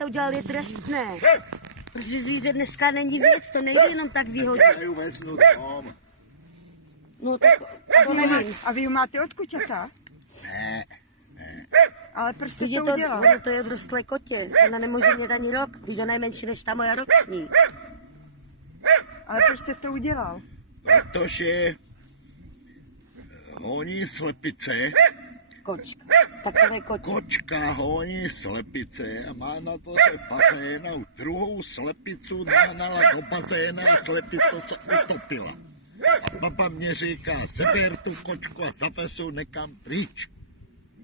jste udělal, je trestné. Protože zvíře dneska není věc, to nejde jenom tak vyhodit. Nechají veznout dom. No tak to nevím. A vy ji máte od kuťata? Ne, Ale proč jste Je to to, udělal? to je v rostlé kotě, ona nemůže mít ani rok, když ona je menší než ta moja roční. Ale proč jste to udělal? protože honí slepice, Kočka, takové kotě. kočka honí slepice a má na to se bazén a druhou slepicu nahnala do bazéna a slepice se utopila. A baba mě říká, seber tu kočku a zavesu někam pryč.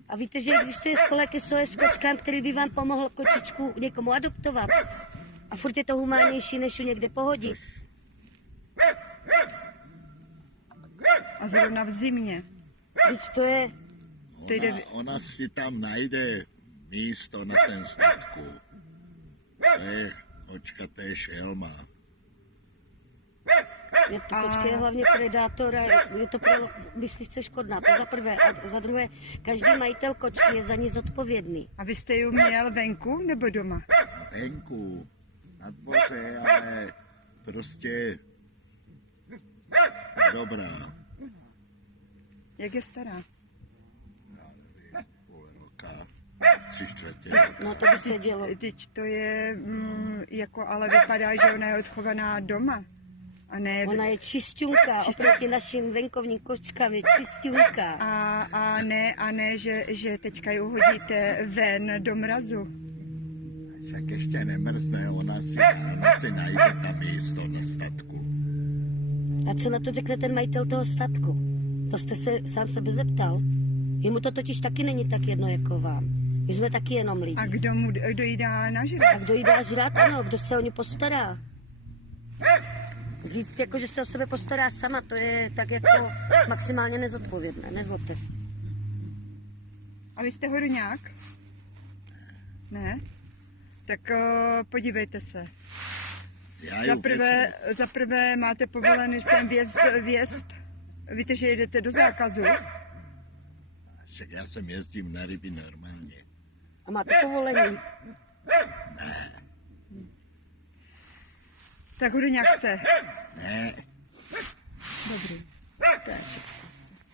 A víte, že existuje spolek SOS kočkám, který by vám pomohl kočičku někomu adoptovat. A furt je to humánnější, než ji někde pohodit. A zrovna v zimě. Víc to je, Ona si tam najde místo na ten statku. To je kočka, to je šelma. je to kočka je hlavně predátor a je to pro myslivce škodná. To za prvé. A za druhé, každý majitel kočky je za ní zodpovědný. A vy jste ji měl venku nebo doma? Na venku, na dvoře, ale prostě dobrá. Jak je stará? Půl roka, 3/4 roka. No to by se dělo. Teď to je, jako, ale vypadá, že ona je odchovaná doma. A ne, Ona je čistunka, oproti našim venkovním kočkám je čistunka. a ne že teďka ji hodíte ven do mrazu. Však ještě nemrzne, ona si najde tam místo na statku. A co na to řekne ten majitel toho statku? To jste se sám sebe zeptal? Jemu to totiž taky není tak jedno jako vám. My jsme taky jenom lidi. A kdo jí dá A nažrat? kdo jí dá žrát, ano, kdo se o ně postará. Říct, jako, že se o sebe postará sama, to je tak jako maximálně nezodpovědné, nezlobte se. A vy jste horňák? Ne? Tak podívejte se. Já ju Za prvé máte povolený sem vjezd. Víte, že jedete do zákazu. Však já sem jezdím na ryby normálně. A máte povolení. Tak horňák jste. Ne. Dobrý. Tak.